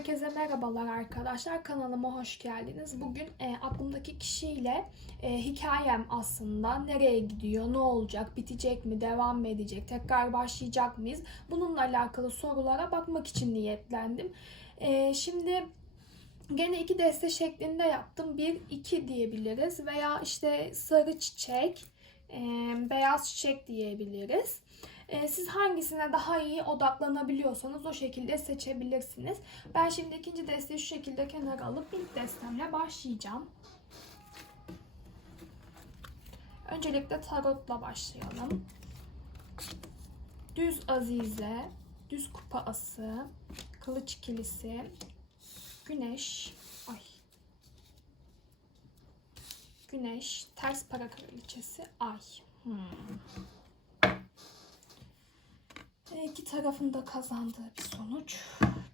Herkese merhabalar arkadaşlar. Kanalıma hoş geldiniz. Bugün e, aklımdaki kişiyle e, hikayem aslında nereye gidiyor, ne olacak, bitecek mi, devam mı edecek, tekrar başlayacak mıyız? Bununla alakalı sorulara bakmak için niyetlendim. E, şimdi gene iki deste şeklinde yaptım. Bir, iki diyebiliriz veya işte sarı çiçek, e, beyaz çiçek diyebiliriz. E, Siz hangisine daha iyi odaklanabiliyorsanız o şekilde seçebilirsiniz. Ben şimdi ikinci desteği şu şekilde kenara alıp ilk destemle başlayacağım. Öncelikle tarotla başlayalım. Düz azize, düz kupa ası, kılıç ikilisi, güneş, ay. Güneş, ters para kraliçesi, ay. Hmm. E, İki tarafın kazandığı bir sonuç.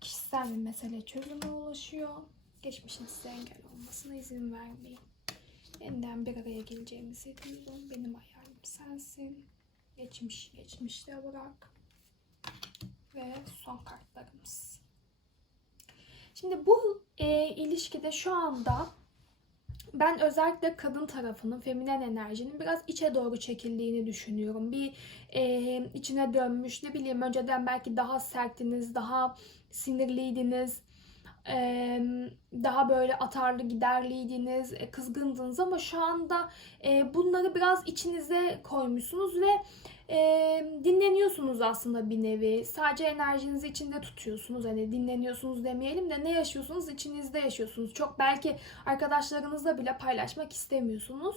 Kişisel bir mesele çözüme ulaşıyor. Geçmişin size engel olmasına izin vermeyin. Yeniden bir araya geleceğimizi duyuyorum. Benim hayalim sensin. Geçmiş geçmişte bırak. Ve son kartlarımız. Şimdi bu e, ilişkide şu anda ben özellikle kadın tarafının, feminen enerjinin biraz içe doğru çekildiğini düşünüyorum. Bir e, içine dönmüş, ne bileyim önceden belki daha serttiniz, daha sinirliydiniz, e, daha böyle atarlı giderliydiniz, e, kızgındınız ama şu anda e, bunları biraz içinize koymuşsunuz ve e, dinleniyorsunuz aslında bir nevi. Sadece enerjinizi içinde tutuyorsunuz. Hani dinleniyorsunuz demeyelim de ne yaşıyorsunuz içinizde yaşıyorsunuz. Çok belki arkadaşlarınızla bile paylaşmak istemiyorsunuz.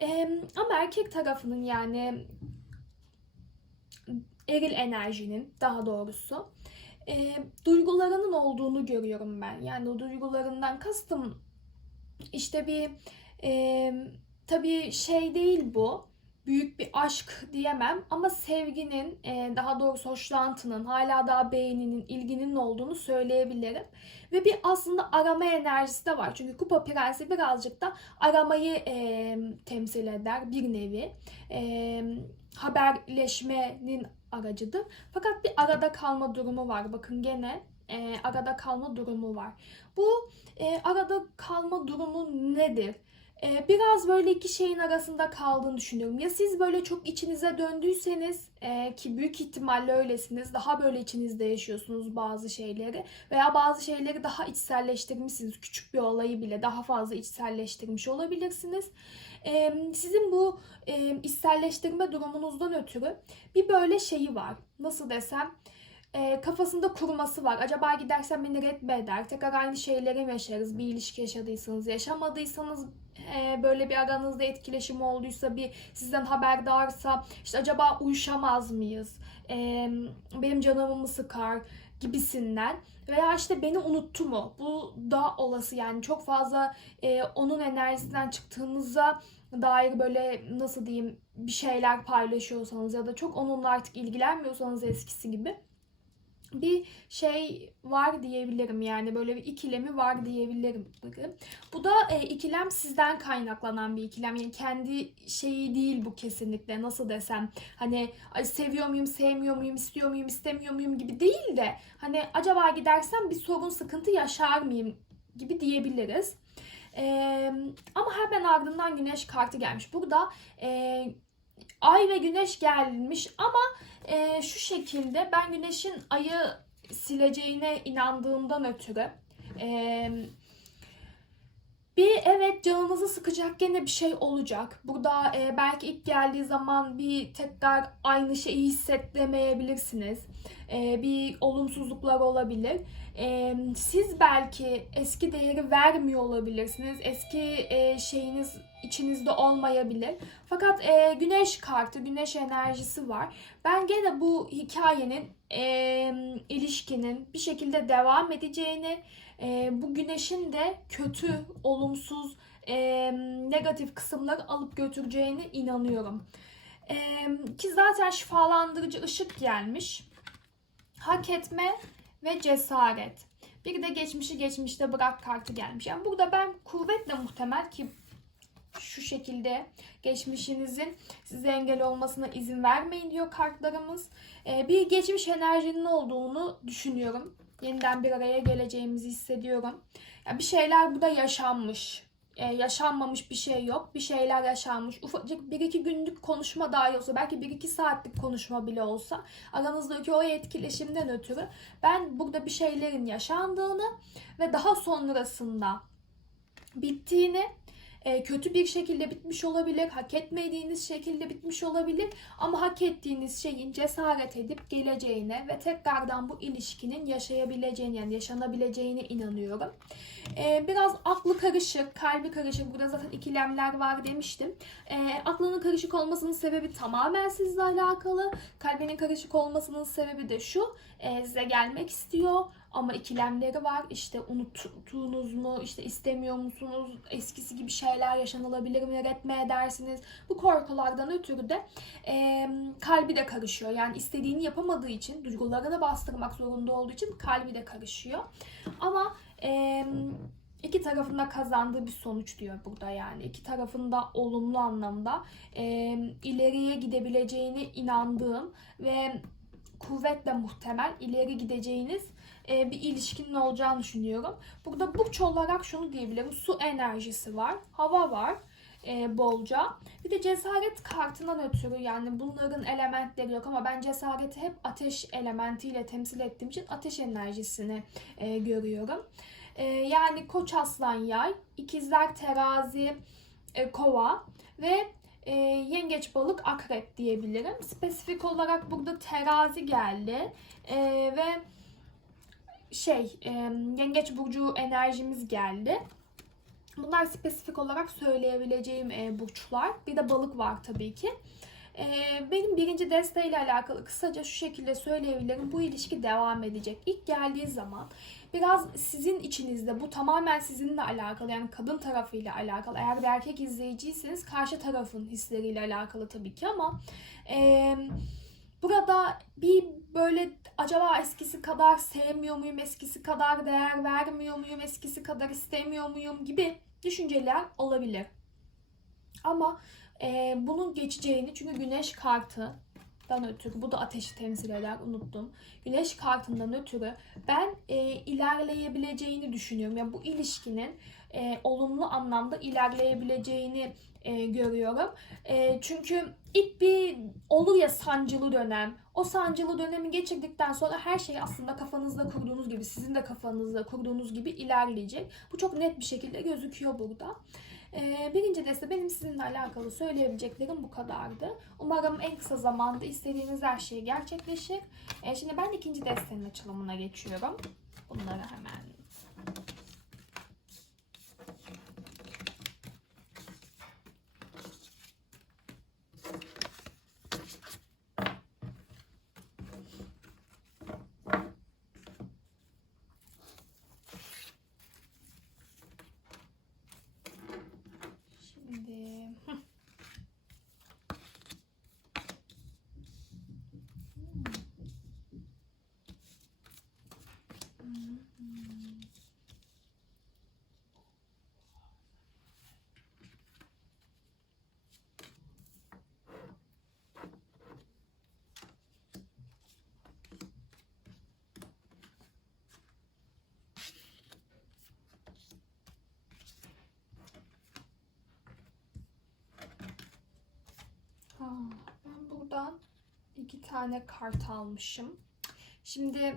E, ama erkek tarafının yani eril enerjinin daha doğrusu e, duygularının olduğunu görüyorum ben. Yani o duygularından kastım işte bir e, tabii şey değil bu büyük bir aşk diyemem ama sevginin daha doğrusu hoşlantının hala daha beğeninin ilginin olduğunu söyleyebilirim. Ve bir aslında arama enerjisi de var. Çünkü Kupa Prensi birazcık da aramayı temsil eder bir nevi. Haberleşmenin aracıdır. Fakat bir arada kalma durumu var. Bakın gene e, arada kalma durumu var. Bu e, arada kalma durumu nedir? Ee, biraz böyle iki şeyin arasında kaldığını düşünüyorum. Ya siz böyle çok içinize döndüyseniz e, ki büyük ihtimalle öylesiniz. Daha böyle içinizde yaşıyorsunuz bazı şeyleri veya bazı şeyleri daha içselleştirmişsiniz. Küçük bir olayı bile daha fazla içselleştirmiş olabilirsiniz. Ee, sizin bu e, içselleştirme durumunuzdan ötürü bir böyle şeyi var. Nasıl desem? E, kafasında kurması var. Acaba gidersem beni red mi eder? Tekrar aynı şeyleri mi yaşarız? Bir ilişki yaşadıysanız, yaşamadıysanız e, böyle bir aranızda etkileşim olduysa, bir sizden haberdarsa, işte acaba uyuşamaz mıyız? E, benim canımı mı sıkar? gibisinden veya işte beni unuttu mu? Bu da olası yani çok fazla e, onun enerjisinden çıktığınıza dair böyle nasıl diyeyim bir şeyler paylaşıyorsanız ya da çok onunla artık ilgilenmiyorsanız eskisi gibi bir şey var diyebilirim yani böyle bir ikilemi var diyebilirim. Bu da e, ikilem sizden kaynaklanan bir ikilem. Yani kendi şeyi değil bu kesinlikle nasıl desem hani seviyor muyum sevmiyor muyum istiyor muyum istemiyor muyum gibi değil de hani acaba gidersem bir sorun sıkıntı yaşar mıyım gibi diyebiliriz. E, ama hemen ardından güneş kartı gelmiş. Burada e, ay ve güneş gelmiş ama e, şu şekilde ben güneşin ayı sileceğine inandığımdan ötürü e, bir evet canınızı sıkacak gene bir şey olacak. Burada e, belki ilk geldiği zaman bir tekrar aynı şeyi hissetmeyebilirsiniz. E, bir olumsuzluklar olabilir. E, siz belki eski değeri vermiyor olabilirsiniz. Eski e, şeyiniz içinizde olmayabilir. Fakat e, güneş kartı, güneş enerjisi var. Ben gene bu hikayenin, e, ilişkinin bir şekilde devam edeceğini, e, bu güneşin de kötü, olumsuz, e, negatif kısımları alıp götüreceğine inanıyorum. E, ki zaten şifalandırıcı ışık gelmiş. Hak etme ve cesaret. Bir de geçmişi geçmişte bırak kartı gelmiş. Yani burada ben kuvvetle muhtemel ki şu şekilde geçmişinizin size engel olmasına izin vermeyin diyor kartlarımız. Ee, bir geçmiş enerjinin olduğunu düşünüyorum. Yeniden bir araya geleceğimizi hissediyorum. Ya bir şeyler burada yaşanmış. Ee, yaşanmamış bir şey yok. Bir şeyler yaşanmış. Ufacık bir iki günlük konuşma dahi olsa, belki bir iki saatlik konuşma bile olsa aranızdaki o etkileşimden ötürü ben burada bir şeylerin yaşandığını ve daha sonrasında bittiğini e, kötü bir şekilde bitmiş olabilir, hak etmediğiniz şekilde bitmiş olabilir ama hak ettiğiniz şeyin cesaret edip geleceğine ve tekrardan bu ilişkinin yaşayabileceğine yani yaşanabileceğine inanıyorum. E, biraz aklı karışık, kalbi karışık. Burada zaten ikilemler var demiştim. E, aklının karışık olmasının sebebi tamamen sizle alakalı. Kalbinin karışık olmasının sebebi de şu. Size gelmek istiyor ama ikilemleri var. İşte unuttuğunuz mu, işte istemiyor musunuz, eskisi gibi şeyler yaşanılabilir mi, ret mi edersiniz? Bu korkulardan ötürü de e, kalbi de karışıyor. Yani istediğini yapamadığı için, duygularını bastırmak zorunda olduğu için kalbi de karışıyor. Ama e, iki tarafında kazandığı bir sonuç diyor burada yani. iki tarafında olumlu anlamda e, ileriye gidebileceğine inandığım ve kuvvetle muhtemel ileri gideceğiniz e, bir ilişkinin olacağını düşünüyorum. Burada burç olarak şunu diyebilirim. Su enerjisi var, hava var e, bolca. Bir de cesaret kartından ötürü yani bunların elementleri yok ama ben cesareti hep ateş elementiyle temsil ettiğim için ateş enerjisini e, görüyorum. E, yani koç aslan yay, ikizler terazi e, kova ve e, yengeç balık akrep diyebilirim. Spesifik olarak burada terazi geldi e, ve şey e, yengeç burcu enerjimiz geldi. Bunlar spesifik olarak söyleyebileceğim e, burçlar. Bir de balık var tabii ki. E, benim birinci desteğiyle alakalı kısaca şu şekilde söyleyebilirim. Bu ilişki devam edecek. İlk geldiği zaman biraz sizin içinizde bu tamamen sizinle alakalı yani kadın tarafıyla alakalı. Eğer bir erkek izleyiciyseniz karşı tarafın hisleriyle alakalı tabii ki ama e, burada bir böyle acaba eskisi kadar sevmiyor muyum, eskisi kadar değer vermiyor muyum, eskisi kadar istemiyor muyum gibi düşünceler olabilir. Ama e, bunun geçeceğini çünkü güneş kartı dan ötürü bu da ateşi temsil eder unuttum. Güneş kartından ötürü ben e, ilerleyebileceğini düşünüyorum. Yani bu ilişkinin e, olumlu anlamda ilerleyebileceğini e, görüyorum. E, çünkü ilk bir olur ya sancılı dönem. O sancılı dönemi geçirdikten sonra her şey aslında kafanızda kurduğunuz gibi, sizin de kafanızda kurduğunuz gibi ilerleyecek. Bu çok net bir şekilde gözüküyor burada. Ee, birinci deste benim sizinle alakalı söyleyebileceklerim bu kadardı. Umarım en kısa zamanda istediğiniz her şey gerçekleşir. Ee, şimdi ben ikinci destenin açılımına geçiyorum. Bunları hemen Şimdi Ha, ben buradan iki tane kart almışım. Şimdi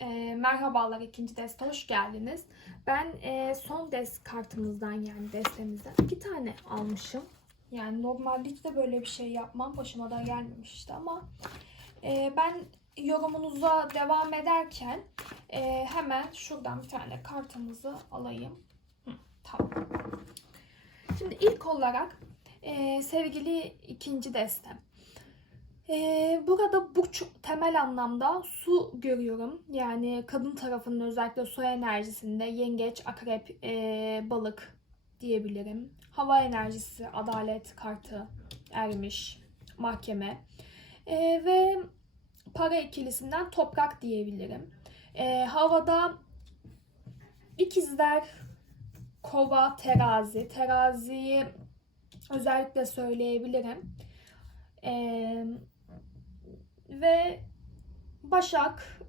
e, merhabalar ikinci deste hoş geldiniz. Ben e, son des kartımızdan yani destemizden iki tane almışım. Yani normalde de böyle bir şey yapmam. Başıma da gelmemişti ama e, ben yorumunuza devam ederken e, hemen şuradan bir tane kartımızı alayım. Hı, tamam. Şimdi ilk olarak ee, sevgili ikinci destem. Ee, burada burç temel anlamda su görüyorum. Yani kadın tarafının özellikle su enerjisinde yengeç, akrep, e, balık diyebilirim. Hava enerjisi, adalet kartı, ermiş, mahkeme. E, ve para ikilisinden toprak diyebilirim. E, havada ikizler, kova, terazi. Teraziyi özellikle söyleyebilirim. Ee, ve Başak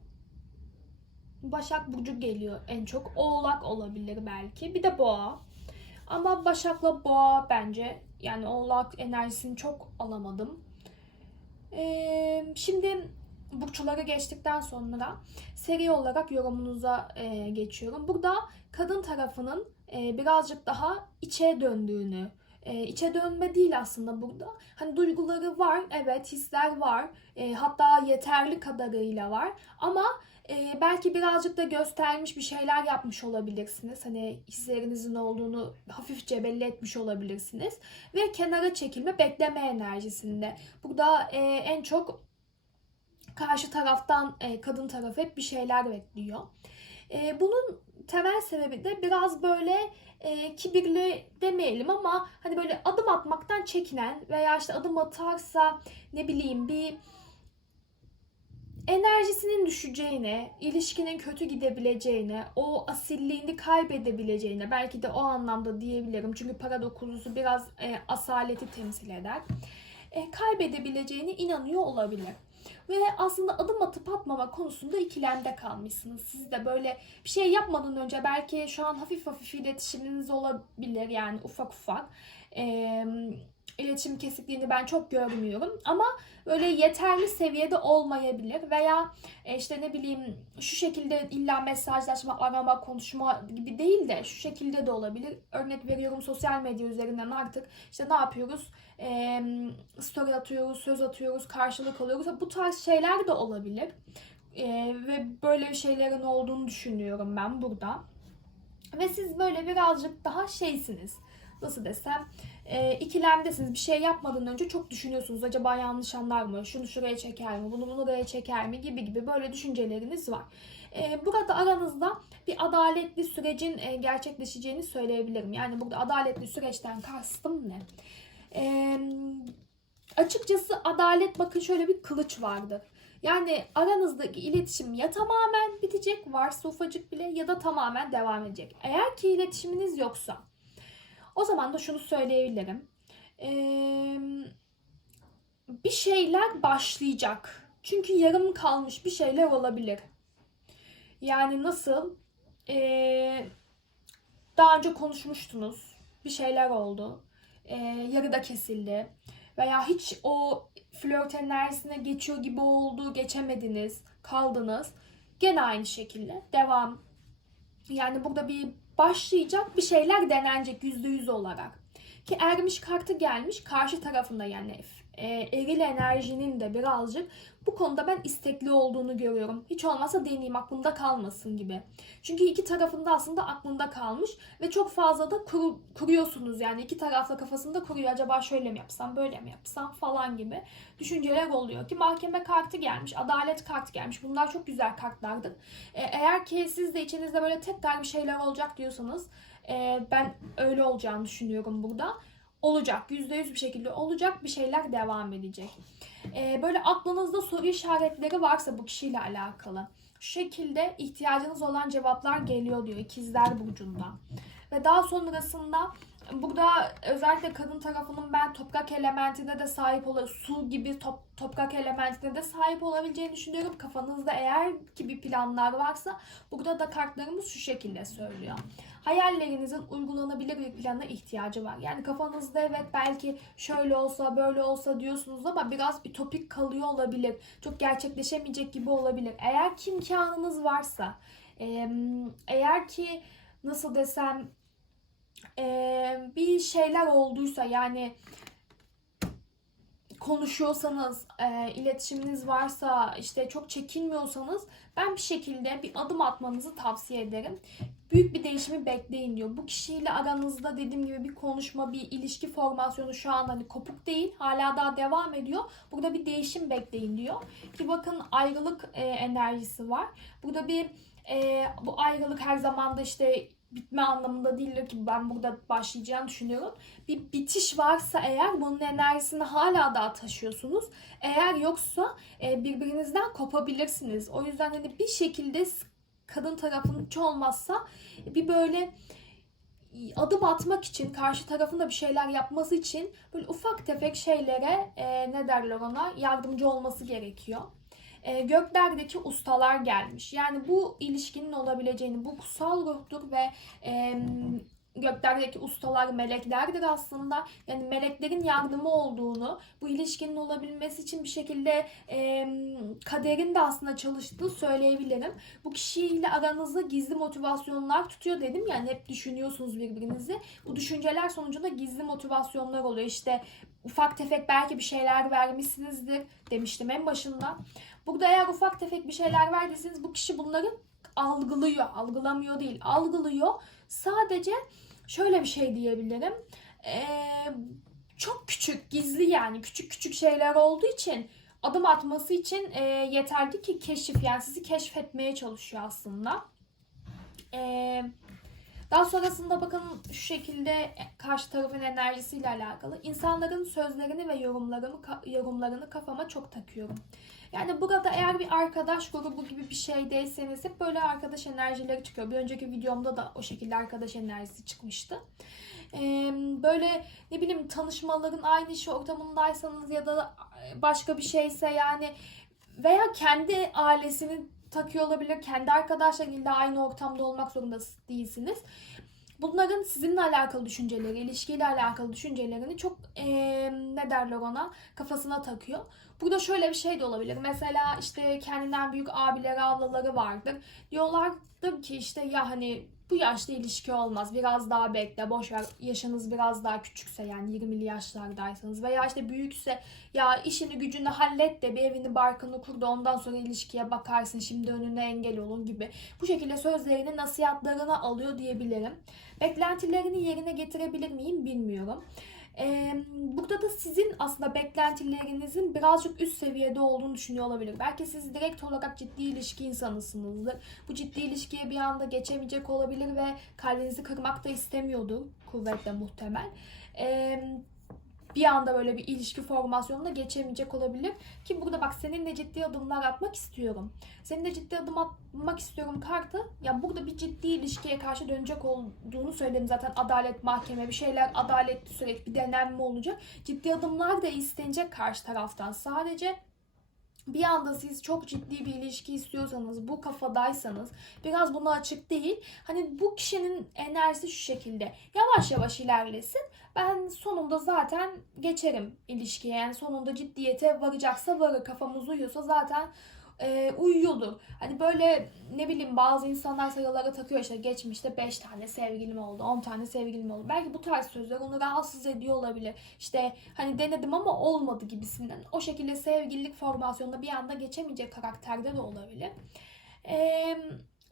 Başak Burcu geliyor en çok. Oğlak olabilir belki. Bir de boğa. Ama Başak'la boğa bence yani oğlak enerjisini çok alamadım. Ee, şimdi burçlara geçtikten sonra seri olarak yorumunuza e, geçiyorum. Burada kadın tarafının e, birazcık daha içe döndüğünü, e, içe dönme değil aslında burada. Hani duyguları var, evet hisler var, e, hatta yeterli kadarıyla var. Ama e, belki birazcık da göstermiş bir şeyler yapmış olabilirsiniz. Hani hislerinizin olduğunu hafifçe belli etmiş olabilirsiniz. Ve kenara çekilme, bekleme enerjisinde. Burada e, en çok karşı taraftan e, kadın tarafı hep bir şeyler bekliyor. E, bunun temel sebebi de biraz böyle e, kibirli demeyelim ama hani böyle adım atmaktan çekinen veya işte adım atarsa ne bileyim bir enerjisinin düşeceğine, ilişkinin kötü gidebileceğine, o asilliğini kaybedebileceğine belki de o anlamda diyebilirim. Çünkü para dokuzusu biraz e, asaleti temsil eder. E, kaybedebileceğine inanıyor olabilir. Ve aslında adım atıp atmama konusunda ikilemde kalmışsınız. Siz de böyle bir şey yapmadan önce belki şu an hafif hafif iletişiminiz olabilir yani ufak ufak. Ee, iletişim kesikliğini ben çok görmüyorum ama böyle yeterli seviyede olmayabilir veya e, işte ne bileyim şu şekilde illa mesajlaşma, arama, konuşma gibi değil de şu şekilde de olabilir. Örnek veriyorum sosyal medya üzerinden artık işte ne yapıyoruz? E, story atıyoruz, söz atıyoruz, karşılık alıyoruz. Bu tarz şeyler de olabilir. E, ve böyle şeylerin olduğunu düşünüyorum ben burada. Ve siz böyle birazcık daha şeysiniz. Nasıl desem e, ikilemdesiniz. Bir şey yapmadan önce çok düşünüyorsunuz. Acaba yanlış anlar mı? Şunu şuraya çeker mi? Bunu bunu buraya çeker mi? Gibi gibi böyle düşünceleriniz var. E, burada aranızda bir adaletli sürecin e, gerçekleşeceğini söyleyebilirim. Yani burada adaletli süreçten kastım ne? E, açıkçası adalet bakın şöyle bir kılıç vardır. Yani aranızdaki iletişim ya tamamen bitecek varsa ufacık bile ya da tamamen devam edecek. Eğer ki iletişiminiz yoksa o zaman da şunu söyleyebilirim. Ee, bir şeyler başlayacak. Çünkü yarım kalmış bir şeyler olabilir. Yani nasıl? Ee, daha önce konuşmuştunuz. Bir şeyler oldu. Ee, yarıda kesildi. Veya hiç o flört enerjisine geçiyor gibi oldu. Geçemediniz. Kaldınız. Gene aynı şekilde. Devam. Yani burada bir başlayacak bir şeyler denenecek yüzde yüz olarak. Ki ermiş kartı gelmiş karşı tarafında yani e, eril enerjinin de birazcık bu konuda ben istekli olduğunu görüyorum. Hiç olmazsa deneyeyim aklımda kalmasın gibi. Çünkü iki tarafında aslında aklında kalmış ve çok fazla da kur, kuruyorsunuz yani iki tarafla kafasında kuruyor. Acaba şöyle mi yapsam böyle mi yapsam falan gibi düşünceler oluyor. Ki mahkeme kartı gelmiş, adalet kartı gelmiş. Bunlar çok güzel kartlardır. E, eğer ki siz de içinizde böyle tekrar bir şeyler olacak diyorsanız e, ben öyle olacağını düşünüyorum burada olacak. Yüzde yüz bir şekilde olacak. Bir şeyler devam edecek. Ee, böyle aklınızda soru işaretleri varsa bu kişiyle alakalı. Şu şekilde ihtiyacınız olan cevaplar geliyor diyor ikizler burcunda. Ve daha sonrasında burada özellikle kadın tarafının ben toprak elementine de sahip olan su gibi top, toprak elementine de sahip olabileceğini düşünüyorum. Kafanızda eğer ki bir planlar varsa burada da kartlarımız şu şekilde söylüyor hayallerinizin uygulanabilir bir plana ihtiyacı var. Yani kafanızda evet belki şöyle olsa böyle olsa diyorsunuz ama biraz ütopik kalıyor olabilir. Çok gerçekleşemeyecek gibi olabilir. Eğer ki imkanınız varsa eğer ki nasıl desem bir şeyler olduysa yani konuşuyorsanız, e, iletişiminiz varsa, işte çok çekinmiyorsanız ben bir şekilde bir adım atmanızı tavsiye ederim. Büyük bir değişimi bekleyin diyor. Bu kişiyle aranızda dediğim gibi bir konuşma, bir ilişki formasyonu şu an hani kopuk değil. Hala daha devam ediyor. Burada bir değişim bekleyin diyor. Ki bakın ayrılık e, enerjisi var. Burada bir e, bu ayrılık her zaman da işte bitme anlamında değildir ki ben burada başlayacağını düşünüyorum. Bir bitiş varsa eğer bunun enerjisini hala daha taşıyorsunuz. Eğer yoksa e, birbirinizden kopabilirsiniz. O yüzden hani bir şekilde kadın tarafının hiç olmazsa bir böyle adım atmak için, karşı tarafın da bir şeyler yapması için böyle ufak tefek şeylere e, ne derler ona yardımcı olması gerekiyor. E, göklerdeki ustalar gelmiş. Yani bu ilişkinin olabileceğini, bu kutsal ruhtur ve e, göklerdeki ustalar meleklerdir aslında. Yani meleklerin yardımı olduğunu, bu ilişkinin olabilmesi için bir şekilde e, kaderin de aslında çalıştığını söyleyebilirim. Bu kişiyle aranızda gizli motivasyonlar tutuyor dedim yani hep düşünüyorsunuz birbirinizi. Bu düşünceler sonucunda gizli motivasyonlar oluyor. İşte ufak tefek belki bir şeyler vermişsinizdir demiştim en başında. Burada eğer ufak tefek bir şeyler verdiyseniz bu kişi bunları algılıyor. Algılamıyor değil, algılıyor. Sadece şöyle bir şey diyebilirim. Ee, çok küçük, gizli yani küçük küçük şeyler olduğu için adım atması için e, yeterli ki keşif yani sizi keşfetmeye çalışıyor aslında. Eee daha sonrasında bakın şu şekilde karşı tarafın enerjisiyle alakalı. İnsanların sözlerini ve yorumlarını, yorumlarını kafama çok takıyorum. Yani burada eğer bir arkadaş grubu gibi bir şeydeyseniz hep böyle arkadaş enerjileri çıkıyor. Bir önceki videomda da o şekilde arkadaş enerjisi çıkmıştı. Ee, böyle ne bileyim tanışmaların aynı iş ortamındaysanız ya da başka bir şeyse yani veya kendi ailesini takıyor olabilir. Kendi arkadaşlarıyla aynı ortamda olmak zorunda değilsiniz. Bunların sizinle alakalı düşünceleri, ilişkiyle alakalı düşüncelerini çok ee, ne derler ona kafasına takıyor. Burada şöyle bir şey de olabilir. Mesela işte kendinden büyük abileri, ablaları vardır. Diyorlardır ki işte ya hani bu yaşta ilişki olmaz. Biraz daha bekle. Boş ver. Yaşınız biraz daha küçükse yani 20'li yaşlardaysanız veya işte büyükse ya işini gücünü hallet de bir evini barkını kur da ondan sonra ilişkiye bakarsın. Şimdi önüne engel olun gibi. Bu şekilde sözlerini, nasihatlarını alıyor diyebilirim. Beklentilerini yerine getirebilir miyim bilmiyorum. Burada da sizin aslında beklentilerinizin birazcık üst seviyede olduğunu düşünüyor olabilir. Belki siz direkt olarak ciddi ilişki insanısınızdır. Bu ciddi ilişkiye bir anda geçemeyecek olabilir ve kalbinizi kırmak da istemiyordur kuvvetle muhtemel. Ee, bir anda böyle bir ilişki formasyonuna geçemeyecek olabilir. Ki burada bak seninle ciddi adımlar atmak istiyorum. Seninle ciddi adım atmak istiyorum kartı. Ya burada bir ciddi ilişkiye karşı dönecek olduğunu söyledim zaten. Adalet mahkeme bir şeyler adaletli süreç bir denenme olacak. Ciddi adımlar da istenecek karşı taraftan. Sadece bir anda siz çok ciddi bir ilişki istiyorsanız, bu kafadaysanız, biraz buna açık değil. Hani bu kişinin enerjisi şu şekilde. Yavaş yavaş ilerlesin. Ben sonunda zaten geçerim ilişkiye. Yani sonunda ciddiyete varacaksa varır. Kafamız uyuyorsa zaten e, uyuyordur. Hani böyle ne bileyim bazı insanlar sayılara takıyor işte geçmişte 5 tane sevgilim oldu, 10 tane sevgilim oldu. Belki bu tarz sözler onu rahatsız ediyor olabilir. İşte hani denedim ama olmadı gibisinden. O şekilde sevgililik formasyonunda bir anda geçemeyecek karakterde de olabilir. Eee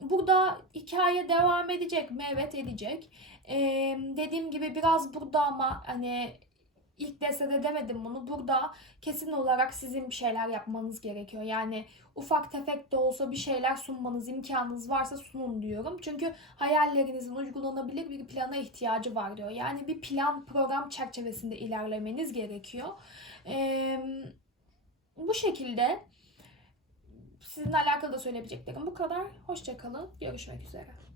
Burada hikaye devam edecek mi? Evet edecek. Ee, dediğim gibi biraz burada ama hani ilk destede demedim bunu. Burada kesin olarak sizin bir şeyler yapmanız gerekiyor. Yani ufak tefek de olsa bir şeyler sunmanız imkanınız varsa sunun diyorum. Çünkü hayallerinizin uygulanabilir bir plana ihtiyacı var diyor. Yani bir plan program çerçevesinde ilerlemeniz gerekiyor. Ee, bu şekilde sizinle alakalı da söyleyebileceklerim bu kadar. Hoşçakalın. Görüşmek üzere.